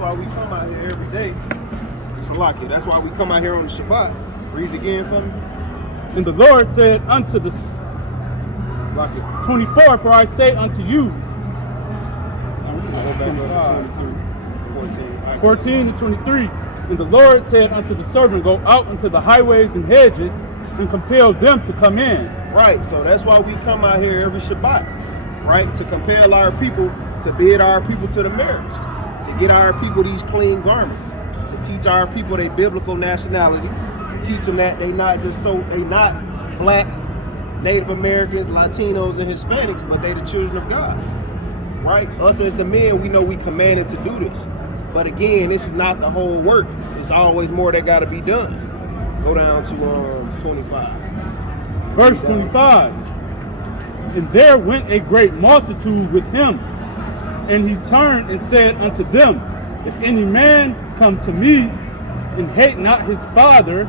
why we come out here every day. Salaki. That's why we come out here on the Shabbat. Read it again for me. And the Lord said unto the 24, for I say unto you, 14 to 23. And the Lord said unto the servant, go out into the highways and hedges and compel them to come in. Right, so that's why we come out here every Shabbat, right? To compel our people, to bid our people to the marriage, to get our people these clean garments, to teach our people their biblical nationality, to teach them that they not black, Native Americans, Latinos, and Hispanics, but they the children of God, right? Us as the men, we know we commanded to do this. But again, this is not the whole work. There's always more that got to be done. Go down to 25. Verse 25. And there went a great multitude with him, and he turned and said unto them, if any man come to me and hate not his father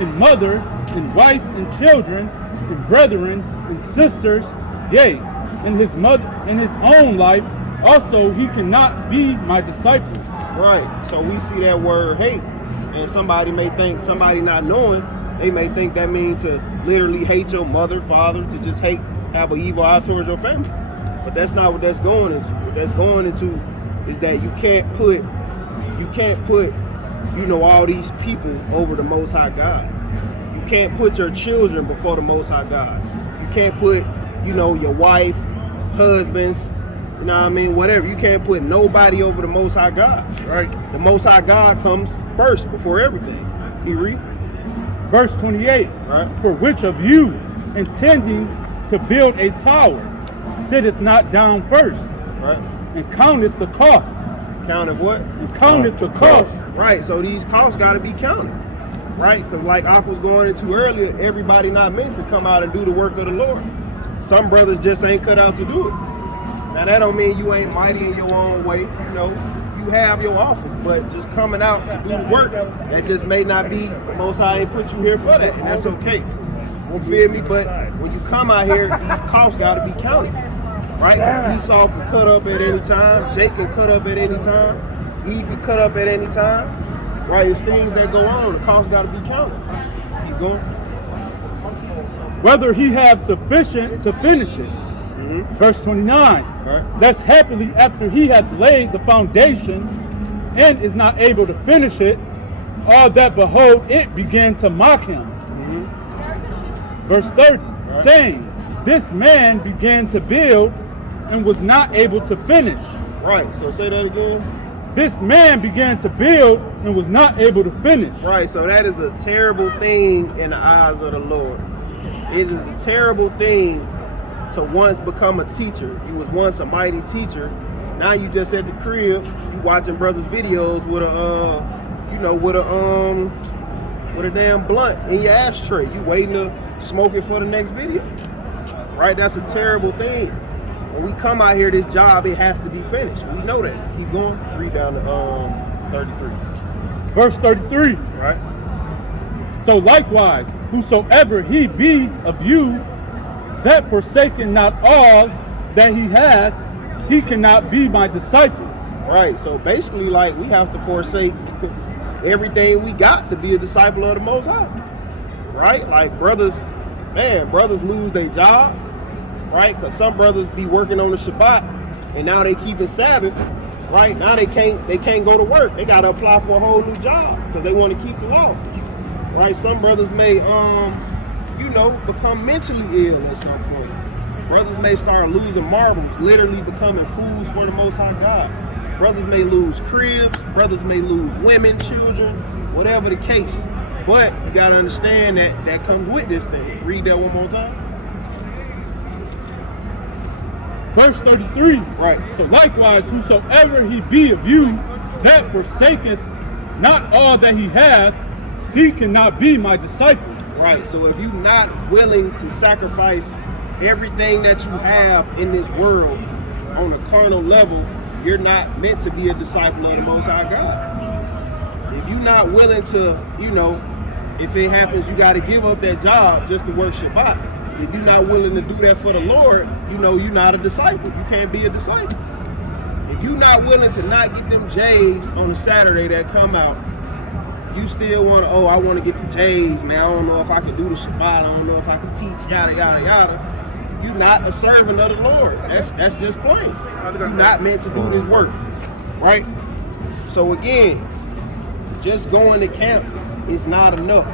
and mother and wife and children and brethren and sisters, yea, and his mother and his own life, also he cannot be my disciple. Right, so we see that word hate, and somebody may think, somebody not knowing, they may think that means to literally hate your mother, father, to just hate, have an evil eye towards your family. But that's not what that's going into. What that's going into is that you can't put, you know, all these people over the Most High God. You can't put your children before the Most High God. You can't put, you know, your wife, husbands, you know what I mean, whatever. You can't put nobody over the Most High God. Right. The Most High God comes first before everything. Can you read? Verse 28. Right. For which of you, intending to build a tower, sitteth not down first, Right. and counteth the cost? Count of what? And counteth the cost. Right, so these costs got to be counted. Right, because like Ak was going into earlier, everybody not meant to come out and do the work of the Lord. Some brothers just ain't cut out to do it. Now that don't mean you ain't mighty in your own way. You know, you have your office, but just coming out to do the work, that just may not be the Most High ain't put you here for that, and that's okay. You feel me? But when you come out here, these costs got to be counted. Right? Esau can cut up at any time. Jake can cut up at any time. Eve can cut up at any time. Right? It's things that go on. The costs got to be counted. Keep going. Whether he have sufficient to finish it. Verse 29. Right. Thus happily after he hath laid the foundation and is not able to finish it, all that behold it began to mock him. Verse 30. Right. Saying, this man began to build and was not able to finish. Right. So say that again. This man began to build and was not able to finish. Right. So that is a terrible thing in the eyes of the Lord. It is a terrible thing to once become a teacher. You was once a mighty teacher. Now you just at the crib, you watching brothers' videos with a, with a damn blunt in your ashtray. You waiting to smoke it for the next video. Right? That's a terrible thing. When we come out here, this job, it has to be finished. We know that. Keep going. Read down to 33. Verse 33. Right? So likewise, whosoever he be of you, that forsaken not all that he has, he cannot be my disciple. Right. So basically, like, we have to forsake everything we got to be a disciple of the Most High. Right? Like, brothers lose their job. Right? Because some brothers be working on the Shabbat, and now they keeping Sabbath. Right? Now they can't go to work. They got to apply for a whole new job because they want to keep the law. Right? Some brothers may, become mentally ill at some point. Brothers may start losing marbles, literally becoming fools for the Most High God. Brothers may lose cribs. Brothers may lose women, children, whatever the case. But you got to understand that comes with this thing. Read that one more time. Verse 33. Right. So likewise, whosoever he be of you, that forsaketh not all that he hath, he cannot be my disciple. Right. So if you're not willing to sacrifice everything that you have in this world on a carnal level, you're not meant to be a disciple of the Most High God. If you're not willing to, if it happens, you got to give up that job just to work Shabbat. If you're not willing to do that for the Lord, you're not a disciple. You can't be a disciple. If if you not willing to not get them J's on a Saturday that come out, you still want to, I want to get the J's, man. I don't know if I can do the Shabbat. I don't know if I can teach, yada, yada, yada. You're not a servant of the Lord. That's just plain. You're not meant to do this work, right? So again, just going to camp is not enough.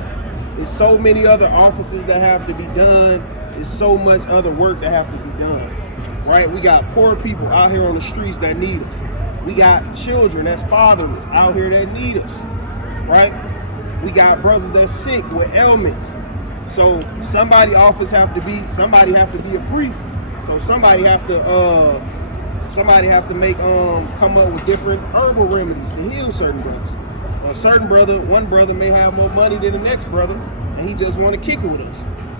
There's so many other offices that have to be done. There's so much other work that have to be done, right? We got poor people out here on the streets that need us. We got children that's fatherless out here that need us, right? We got brothers that's sick with ailments. So somebody have to be a priest. So somebody have to make come up with different herbal remedies to heal certain brothers. One brother may have more money than the next brother, and he just want to kick it with us.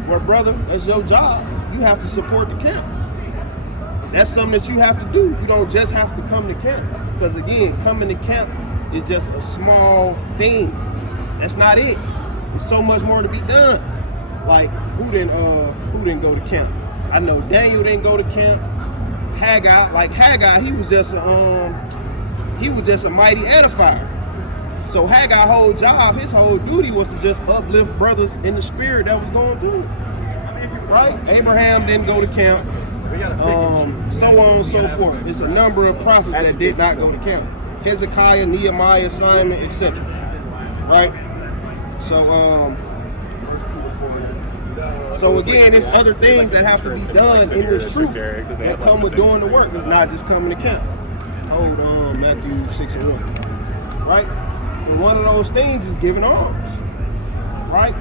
Well, brother, that's your job. You have to support the camp. That's something that you have to do. You don't just have to come to camp. Because again, coming to camp is just a small thing. That's not it. There's so much more to be done. Like, who didn't go to camp? I know Daniel didn't go to camp. Haggai, he was just a mighty edifier. So Haggai's whole job, his whole duty was to just uplift brothers in the spirit that was going through. Right? Abraham didn't go to camp. So on and so forth. It's a number of prophets that did not go to camp. Hezekiah, Nehemiah, Simon, etc. Right? So again, there's other things that have to be done in this truth that come with doing the work. It's not just coming to camp. Hold on, Matthew 6:1. Right? And one of those things is giving alms. Right?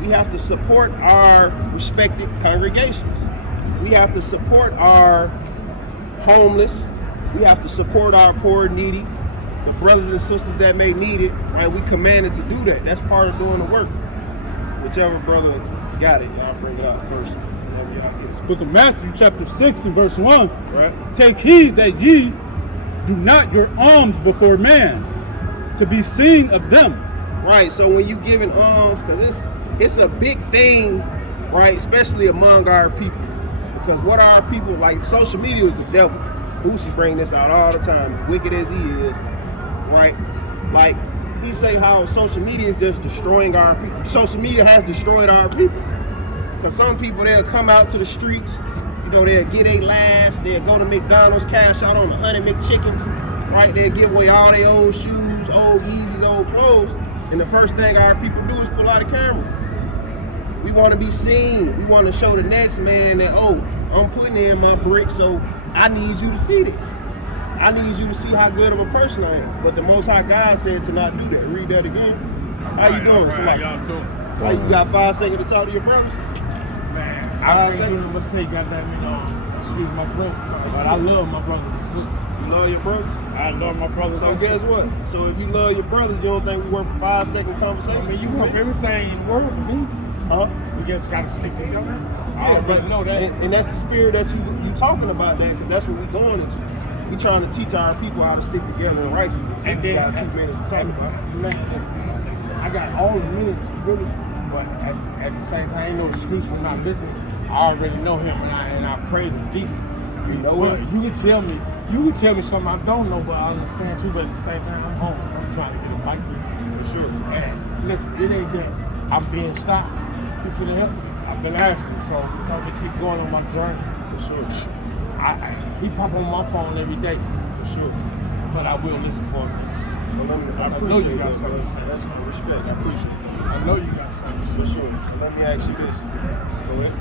We have to support our respected congregations. We have to support our homeless. We have to support our poor and needy, the brothers and sisters that may need it. Right? We commanded to do that. That's part of doing the work. Whichever brother got it, y'all bring it out first. Book of Matthew, chapter 6 and verse 1. Right. Take heed that ye do not your alms before man, to be seen of them. Right. So when you giving alms, because it's a big thing, right? Especially among our people. Because what our people, like, social media is the devil. Boosie bring this out all the time, wicked as he is, right? Like, he say how social media is just destroying our people. Social media has destroyed our people. Because some people, they'll come out to the streets, they'll get a last, they'll go to McDonald's, cash out on 100 McChickens, right? They'll give away all their old shoes, old Yeezys, old clothes. And the first thing our people do is pull out a camera. We want to be seen. We want to show the next man that, I'm putting in my brick, so I need you to see this. I need you to see how good of a person I am. But the Most High God said to not do that. Read that again. How you doing? How y'all doing? Like, you got 5 seconds to talk to your brothers? Man, I ain't doing a mistake, goddamn, excuse my flow. But I love my brothers and sisters. You love your brothers? I love my brothers So and guess sisters. what? So if you love your brothers, you don't think we work for 5-second conversation? I mean, you work everything you work with me. Huh? We just gotta stick together. I Yeah, already know that. And that's the spirit that you talking about, that, because that's what we're going into. We trying to teach our people how to stick together in righteousness. And we then got 2 minutes to talk about it. I got all the minutes, really, but at the same time, ain't no excuse for not listening. I already know him, and I praise him deeply. You know But what? you can tell me something I don't know, but I understand too. But at the same time, I'm home. I'm trying to get a bike for sure. And listen, it ain't that I'm being stopped. You feel the help? I've been asking, so I'm to keep going on my journey for sure. He pop on my phone every day for sure, but I will listen for him. Well, I know appreciate you got that, brother. something. That's some respect. I appreciate it. I know you got something For sure. So let me ask you this. Go ahead.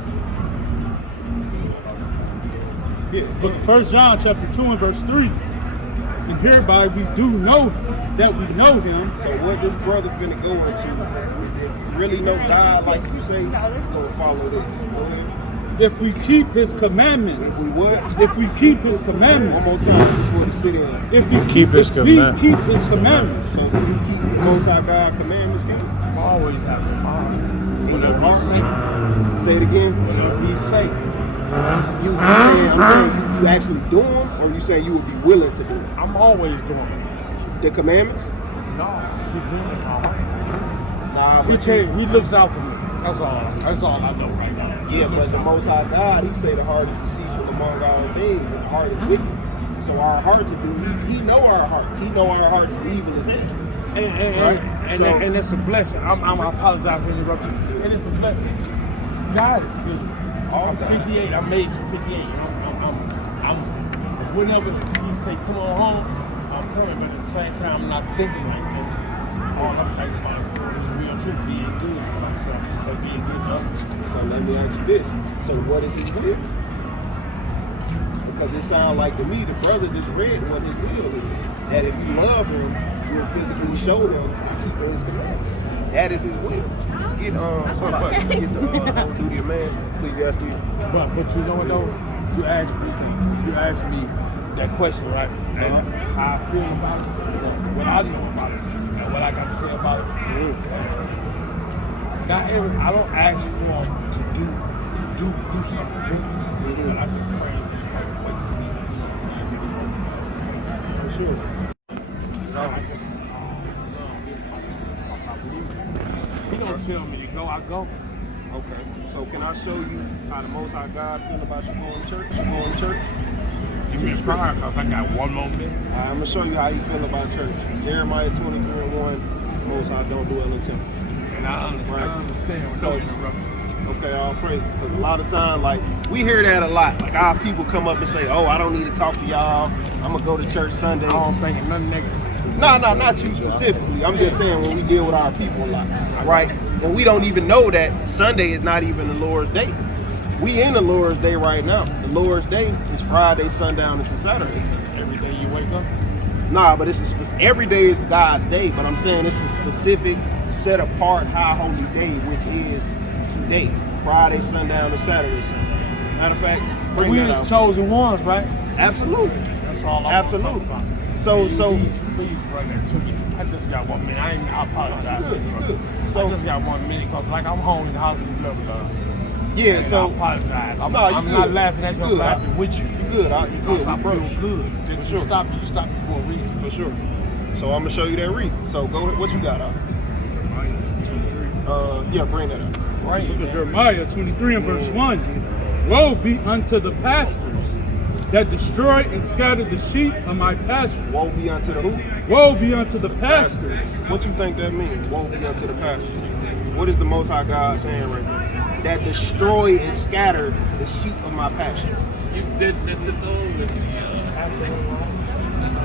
Yes. Book of 1 John, chapter 2 and verse 3. And hereby we do know that we know him. So what this brother finna go into is, if you really know God like you say, go follow this. Go ahead. If we keep his commandments. If we what? If we keep his One commandments. more time, just for the sit in. If we Keep his if we commandments. keep his commandments. So do we keep the Most High God commandments, King? I always have in mind. In your Whatever heart? he Say it again. Whatever he say. I'm saying you actually do them, or you saying you would be willing to do them? I'm always doing it. The commandments? No, he's doing it all right. Nah, He but he looks out for me. That's all I know right now. yeah, but the Most High God, he say the heart is deceitful among all things, and the heart is wicked. So our hearts are good. He know our hearts. He know our hearts are evil as hell. Right? And it's a blessing. I apologize for interrupting. And it's a blessing. God is good. I'm 58. I made it to 58. I'm whenever he say come on home, I'm coming. But at the same time, I'm not thinking like that. All I'm thinking about is real truth, being good to myself, but being good to others. So let me ask you this. So what is his will? Because it sounds like to me, the brother just read what his will is. That if you love him, you'll physically show him his commandments. That is his will. Get somebody, get the whole duty of man, Ecclesiastes. But you know what though? You asked me that question, right? And how I feel about it, what I know about it, and what I got to say about it. I don't ask for him to do something physically, but I just pray that he has a place to be. For sure. He don't tell me to go, I go. Okay. So can I show you how the Most High God feel about you going to church? You going to church? Give me a prayer because I got 1 more minute. I'm gonna show you how you feel about church. Jeremiah 23:1. Most High don't dwell in temples. And I understand what those interruptions. Okay, all praises. Because a lot of time, like, we hear that a lot. Like, our people come up and say, oh, I don't need to talk to y'all. I'm going to go to church Sunday. I don't think it's nothing negative. No, not you specifically. I'm just saying when we deal with our people a lot, right? When we don't even know that Sunday is not even the Lord's day. We in the Lord's day right now. The Lord's day is Friday, sundown, into Saturday. Every day you wake up? Nah, but every day is God's day. But I'm saying it's a specific, set apart, high holy day, which is today, Friday, sundown, to Saturday, sundown. Matter of fact, bring we that the out. chosen ones, right? Absolutely. That's all I'm Absolutely. about. So Please bring that to me. I just got 1 minute. I apologize. Good. So I just got 1 minute because like I'm home in the house with love. yeah, And so I apologize. I'm No, you not good. laughing at you. I'm Good. laughing with you. you good. You Because good. I We brothers. feel good. For Did sure. you stop? You stopped for a reason. For sure. So I'm gonna show you that reason. So go ahead. What you got out? Yeah, bring that up. Right. Look at Jeremiah 23 and verse 1. Woe be unto the pastors that destroy and scatter the sheep of my pasture. Woe be unto the who? Woe be unto the pastors. What you think that means? Woe be unto the pastor. What is the Most High God saying right there? That destroy and scatter the sheep of my pasture. You did miss it though with the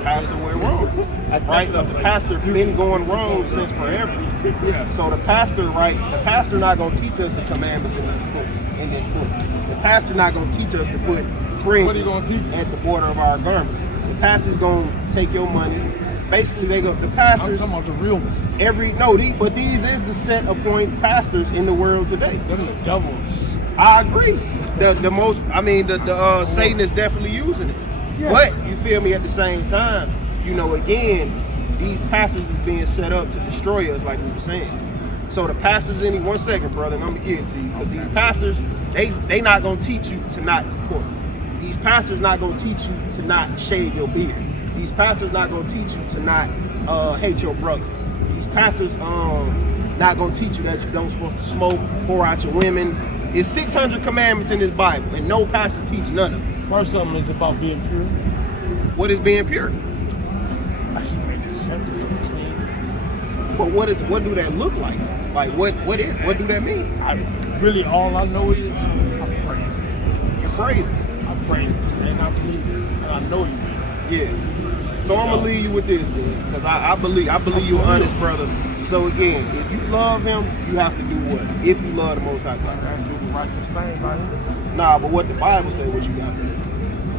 Pastor went wrong. Right? The pastor been going wrong since forever. Yeah. So the pastor, right? The pastor not gonna teach us the commandments in these books, in this book. The pastor not gonna teach us to put fringes What he gonna teach? at the border of our garments. The pastor's gonna take your money. Basically, the I'm pastors talking about the real one. but these is the set appointed pastors in the world today. Them the devils. I agree. The Satan is definitely using it. Yes. But you feel me, at the same time, again, these pastors is being set up to destroy us, like we were saying. So the pastors, in 1 second, brother, and I'm gonna get it to you, because these pastors, they not gonna teach you to not eat pork. These pastors not gonna teach you to not shave your beard. These pastors not gonna teach you to not hate your brother. These pastors not gonna teach you that you don't supposed to smoke, pour out your women. It's 600 commandments in this Bible, and no pastor teach none of them. First of them is about being pure. What is being pure? I should make it simple. But what do that look like? Like what do that mean? Really all I know is I pray. You're crazy. I pray and I believe and I know you. Yeah. So I'm gonna leave you with this, man, because I believe you're an honest brother. So again, if you love him, you have to do what? If you love the Most High God. I do the righteous thing by him. Nah, but what the Bible say, what you got to do?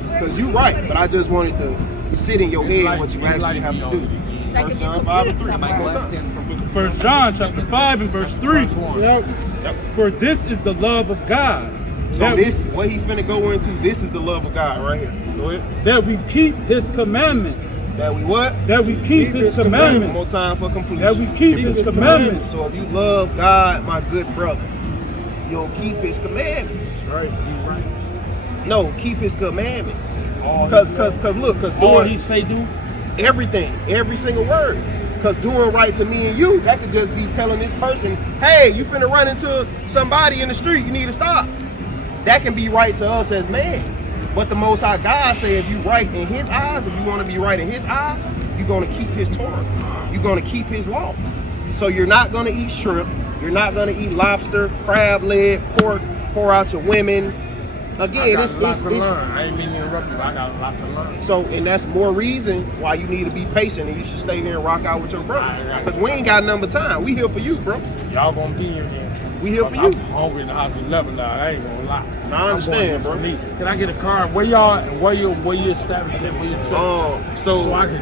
Because you're right, but I just wanted to sit in your head what you actually have to do. Like if 1 you John could 5 read and 3. somebody. One time. 1 John chapter 5 and verse 3. Yep. For this is the love of God. So that, this, what he finna go into, this is the love of God right here. Go ahead. that we keep his commandments. That we what? That we keep his One commandments. more time for completion. That we keep his commandments. So if you love God, my good brother, you'll keep his commandments. Right, you right. No, keep his commandments. All Cause all doing he say do. everything, every single word. Cause doing right to me and you, that could just be telling this person, hey, you finna run into somebody in the street, you need to stop. That can be right to us as man. But the Most High God said, if you right in His eyes, if you want to be right in His eyes, you're going to keep His Torah. You're going to keep His law. So you're not going to eat shrimp. You're not going to eat lobster, crab leg, pork, pour out your women. Again, I ain't mean to interrupt you, but I got a lot to learn. so, and that's more reason why you need to be patient and you should stay here and rock out with your brothers. Because we ain't got nothing but time. We here for you, bro. Y'all gonna be here then. We here for I'm you. hungry in the house at 11 now. I ain't gonna lie. No, I understand, bro. Can I get a card? Where you established at? Where you so I can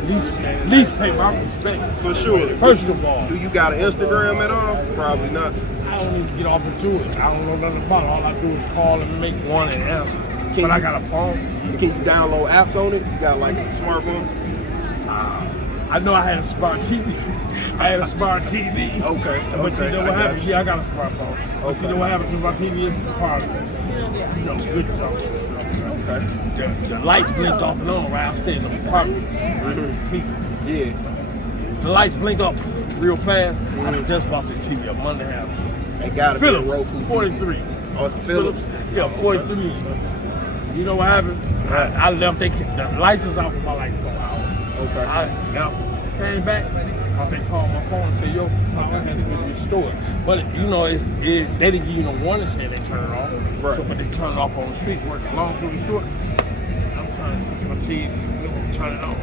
at least pay my respect. For sure. First of all, Do you got an Instagram at all? Probably not. I don't even get off into it. I don't know nothing about it. All I do is call and make one and answer. But I got a phone. Can you download apps on it? You got like a smartphone? I know I had a smart TV. I had a smart TV. Okay. But okay, you know I what got happened? you. Yeah, I got a smartphone. But you know what happened to my TV is the car. You know, good job. Okay. The lights blinked off and on right. I stayed in the apartment. Yeah. The lights blinked up real fast. I just bought the TV a month and a half. It gotta be a Philips, Roku TV. 43. Oh, it's a Philips? Yeah, 43. You know what happened? Right. I left. The lights was out for about like 4 hours. Okay. I left, came back. They called my phone and said, "Yo, I had to go restore it." But you know, they didn't give you no warning saying they turned it off. Right. So, but they turned it off on the street. Working long story short, I'm trying to my TV, turn it off.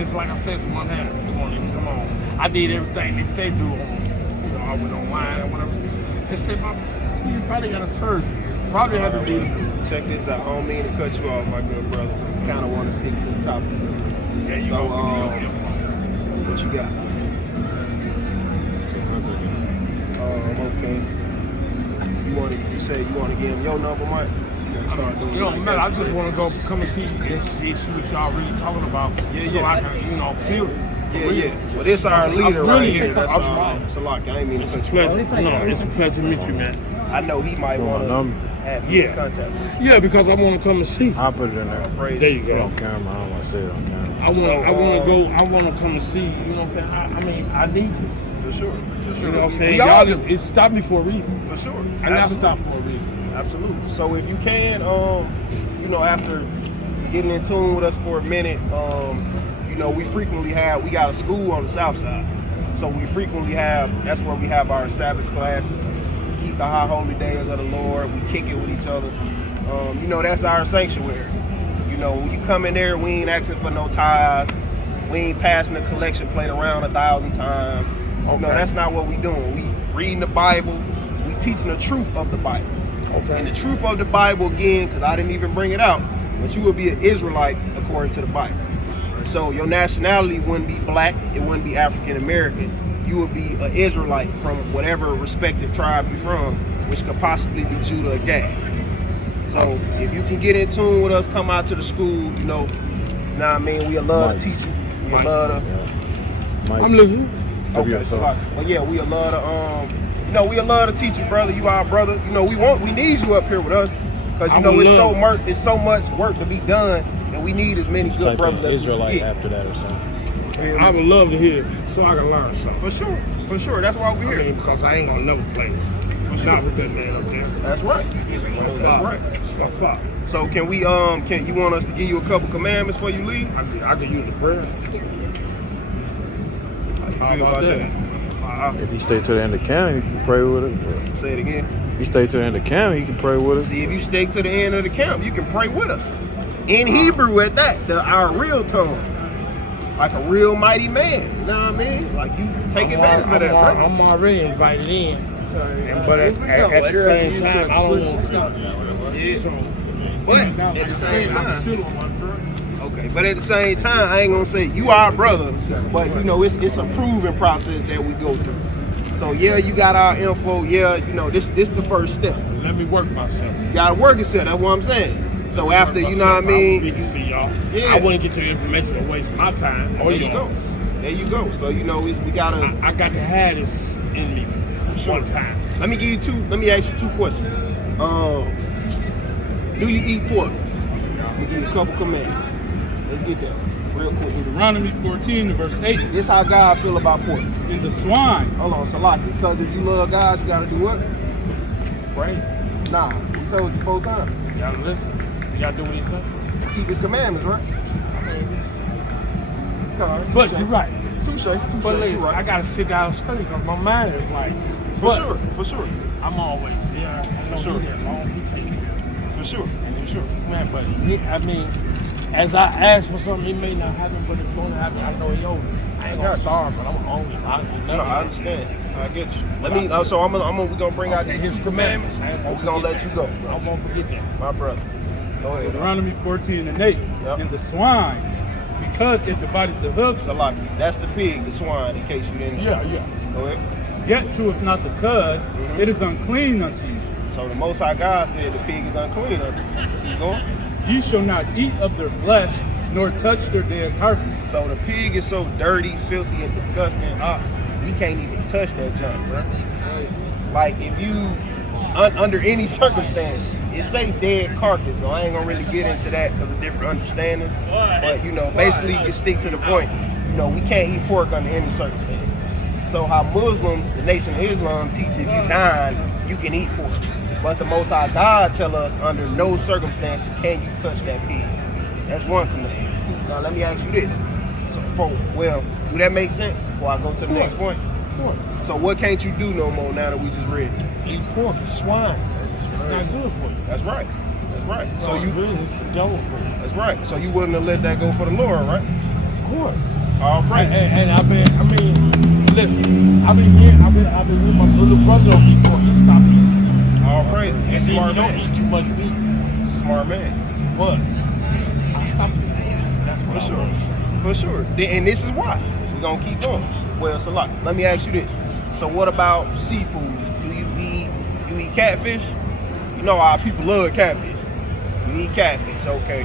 It's like I said, it's one hand. It won't even come on. I did everything they say do. I went online or whatever. They said, you probably got a surgery. Probably had to be. Check this out. I don't mean to cut you off, my good brother. Kind of want to stick to the topic. Yeah, you So, know, what you got? Okay. You say you want to give him your number, Mike? Start doing you know, like man, that. I just want to go come and see what y'all really talking about. Yeah, so yeah. I can, feel it. Yeah, yeah. Well, this our leader I'm right really here. That's I'm Salaki. I ain't mean to cut you pleasure. off. No, it's a pleasure to meet you, man. I know he might want to have you in contact with you. Yeah, because I want to come and see. I'll put it in there. Praise There you Put it go. on camera. I don't want to say it on camera. I want to go. I want to come and see. You know what I'm saying? I mean, I need this. For sure. For sure. You know what I'm saying? We all Y'all do. it stopped me for a reason. For sure. I got Absolutely. stopped for a reason. Absolutely. So if you can, after getting in tune with us for a minute, we frequently we got a school on the south side. So we frequently that's where we have our Sabbath classes, keep the high holy days of the Lord, we kick it with each other. That's our sanctuary. When you come in there, we ain't asking for no tithes. We ain't passing the collection plate around 1,000 times. Okay. No, that's not what we doing. We reading the Bible, we teaching the truth of the Bible. Okay. And the truth of the Bible, again, because I didn't even bring it out, but you would be an Israelite according to the Bible. So your nationality wouldn't be black, it wouldn't be African American. You would be an Israelite from whatever respective tribe you're from, which could possibly be Judah or Gad. So if you can get in tune with us, come out to the school, we love to teach you. We Mike. love to. Mike, I'm listening. Okay, so well, yeah, we love to we love to teach you, brother. You our brother. We need you up here with us because I would it's so much work to be done, and we need as many just good type brothers in as we Israelite can get. after that or something. Feel I me? would love to hear so I can learn something. For sure. That's why we're I here. mean, because I ain't gonna never play. Not with that man up there. That's right. That's right. My father. So can we can you want us to give you a couple commandments before you leave? I could use a prayer. How you feel about that? If you stay to the end of the camp, you can pray with it. Say it again. If you stay to the end of the camp, you can pray with us. See, if you stick to the end of the camp, you can pray with us. In Hebrew at that, our real tongue. Like a real mighty man. You know what I mean? Like you take advantage of that, right? I'm already invited in. But at the same time, I don't want to. But at the same time, okay. But at the same time, I ain't gonna say you our brother, but it's a proven process that we go through. So yeah, you got our info. Yeah, this the first step. Let me work myself. You gotta work it, that's what I'm saying. So after, you know what I mean? I wouldn't get your information away from my time. There you go. There you go. So we gotta. I got to have this in me one time. Let me ask you two questions. Do you eat pork? Let me give you a couple commandments. Let's get that real quick. Deuteronomy 14 verse 8. This how God feel about pork. In the swine. Hold on, Salaki. Because if you love God, you gotta do what? Right? Nah, we told you 4 times. You gotta listen. You gotta do what he says. keep his commandments, right? But you're right. Touche. But listen, Right. I gotta sit down straight because my mind is like, For sure. I'm always there. I know sure. he there long. He take care. For sure. Man, but I mean, as I ask for something, it may not happen, but it's gonna happen. I know he over. I ain't gonna starve, but I'm hungry. No, I understand. I get you. Let me. So we're gonna bring out his commandments, and we're gonna let you go. I won't forget that. My brother. Go ahead. Deuteronomy 14:8. Yep. And the swine, because it divided the hoofs, Salaki. That's the pig, the swine, in case you didn't know. Yeah. Go ahead. yet cheweth not the cud, Mhm. it is unclean unto you. So the Most High God said the pig is unclean unto you. Keep going. Ye shall not eat of their flesh, nor touch their dead carcass. So the pig is so dirty, filthy, and disgusting. We can't even touch that junk, bro. Like if you, under any circumstance, it say dead carcass. So I ain't gonna really get into that because of different understandings. But you know, basically you can stick to the point. You know, we can't eat pork under any circumstance. So how Muslims, the Nation of Islam, teach if you dying, you can eat pork. But the Most High God tell us under no circumstances can you touch that pig. That's one command. Now let me ask you this. Do that make sense? Before I go to the next point. Pork. So what can't you do no more now that we just read? Eat pork, swine. It's not good for you. That's right. That's right. So you really, it's the devil for you. That's right. So you wouldn't have let that go for the Lord, right? Of course. All praise. And I've been, listen, I've been with my little brother on eat pork. He stopped eating. All praise. And He's a then smart you don't man. eat too much meat. He's a smart man. But I stopped eating. That's what For I sure. want to say. For sure. And this is why. We're going to keep going. Well, it's a lot. Let me ask you this. So what about seafood? Do you eat catfish? You know our people love catfish. You eat catfish, okay.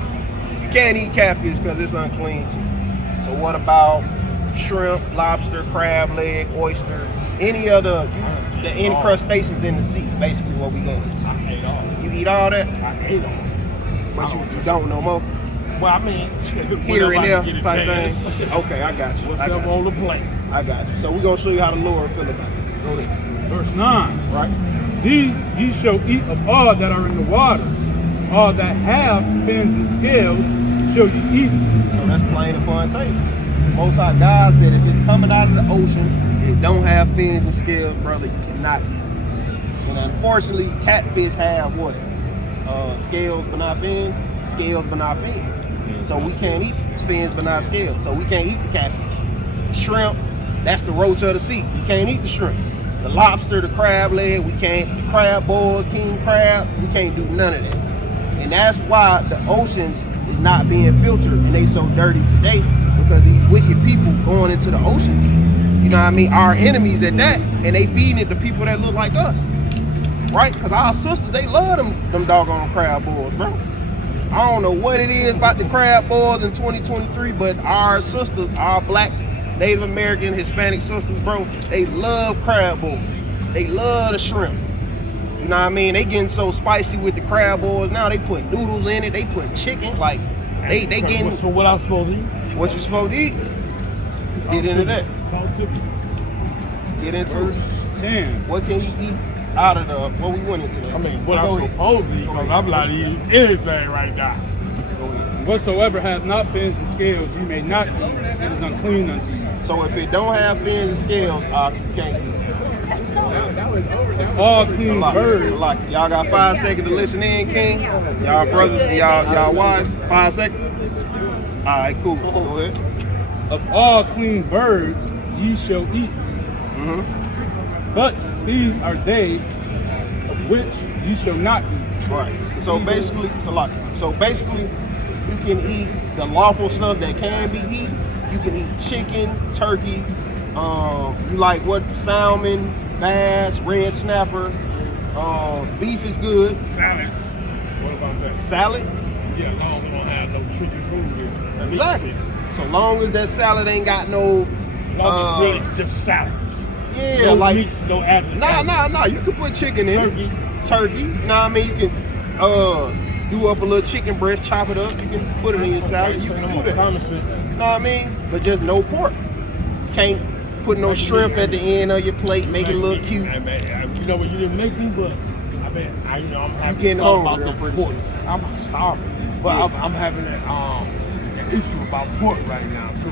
You can't eat catfish because it's unclean too. So what about shrimp, lobster, crab leg, oyster, any other, the incrustations in the sea, basically what we going to. I ate all. You eat all that? I ate all. But you don't no more? Well, I mean, Here and there get a type chance. thing? Okay, I got you. Whatever on the plate. I got you. So we're going to show you how the Lord feel about it. Go ahead. Verse 9. Right? These ye shall eat of all that are in the water. All that have fins and scales shall ye eat. So that's plain upon table. Most High God said if it's coming out of the ocean, it don't have fins and scales, brother, you cannot eat it. And unfortunately, catfish have what? Scales but not fins, scales but not fins. So we can't eat fins but not scales. So we can't eat the catfish. Shrimp, that's the roach of the sea. We can't eat the shrimp. The lobster, the crab leg, we can't. The crab balls, king crab, we can't do none of that. And that's why the oceans is not being filtered and they so dirty today, because these wicked people going into the ocean. You know what I mean? Our enemies at that, and they feeding it to people that look like us. Right? Because our sisters, they love them doggone crab balls, bro. I don't know what it is about the crab balls in 2023, but our sisters, our black, Native American, Hispanic sisters, bro, they love crab balls. They love the shrimp. You know what I mean? They getting so spicy with the crab balls now. They put noodles in it. They put chicken. Like they getting. So what I'm supposed to eat? What you supposed to eat? Let's get into that. Get into Verse it. 10. What can you eat out of the? What we went into that. I mean, what Go I'm ahead. supposed to eat, because I'm not eating anything right now. Go ahead. Whatsoever hath not fins and scales, you may not eat. It is unclean unto you. So if it don't have fins and scales, you can't eat it. All It's a clean lot. It's a birds. lot. Y'all got 5 seconds to listen in, King. Y'all brothers and y'all wives. 5 seconds. All right, cool. Go ahead. Of all clean birds ye shall eat. Mm-hmm. But these are they of which ye shall not eat. Right. So basically, it's a lot. So basically, you can eat the lawful stuff that can be eaten. You can eat chicken, turkey. You like what? Salmon, bass, red snapper. Beef is good. Salads. What about that? Salad. Yeah, as long as we don't have no tricky food here. Exactly. So long as that salad ain't got no. As long as really it's just salads. Yeah, No like. meats, no added. Nah. You can put chicken in it. Turkey. Nah, I mean you can do up a little chicken breast, chop it up. You can put it in your salad. You can do that. Know what I mean? But just no pork. Can't put no shrimp at the end of your plate, make it look cute. You know what, you didn't make me, but I'm happy getting to talk hungry, about I'm the pretty pork. I'm sorry. But I'm having an issue about pork right now too.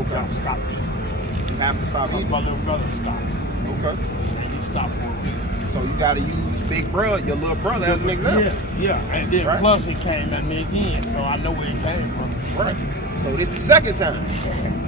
Okay. Gotta stop eating. You have to stop Because eating. my little brother stopped. Okay. And he stopped for a reason. So you gotta use big brother, your little brother, as an example. Yeah. And then Right. plus it came at me again, so I know where it came from. Right. So this the second time.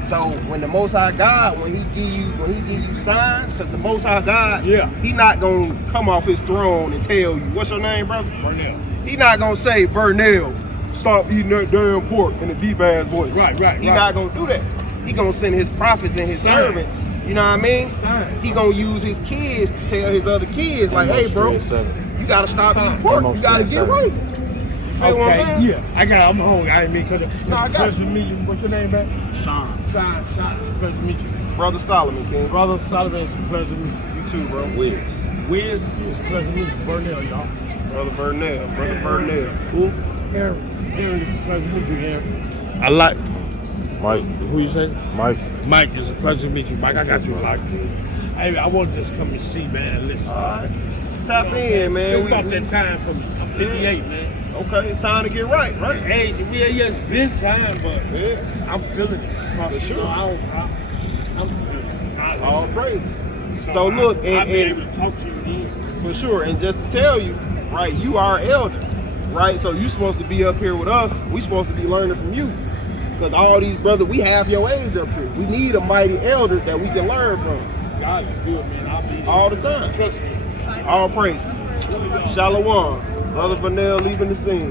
So when the Most High God, when he give you signs, because the Most High God, Yeah. he not gonna come off his throne and tell you, what's your name, brother? Vernell. He not gonna say, Vernell, stop eating that damn pork in a deep ass voice. Right. He not gonna do that. He gonna send his prophets and his Signs. servants. You know what I mean? Signs. He gonna use his kids to tell his other kids, like, hey, bro, 3:7. you gotta stop eating pork. You Almost gotta get 3:7. right. You feel what I'm saying? Yeah. I'm hungry. I ain't mean cut it. No, I got Pleasure you. to meet you. What's your name, man? Sean. Sean. Pleasure to meet you. Brother Solomon, King. Brother Sullivan, it's a pleasure to meet you. You too, bro. Wiz. Wiz, it's a pleasure to meet you. Vernell, y'all. Brother Vernell. Brother Vernell. Who? Aaron. Aaron, it's a pleasure to meet you, Aaron. I like. Mike. Who you say? Mike. Mike, it's a pleasure to meet you. Mike, I got you a lot too. Hey, I want to just come and see, man. Listen. Alright. Tap in, man. It's about that time for me. I'm 58, man. Okay, it's time to get right, right? Hey, yeah, it's been time, but Yeah. I'm feeling it. For sure. I'm feeling it. All praise. So look, I'll be able and to talk to you again. for sure, and just to tell you, right, you are elder, right? So you supposed to be up here with us. We supposed to be learning from you. Because all these brothers, we have your age up here. We need a mighty elder that we can learn from God is good, man. I'll be there. all the time. Trust me. All praise. Shalom. Brother Vernell leaving the scene.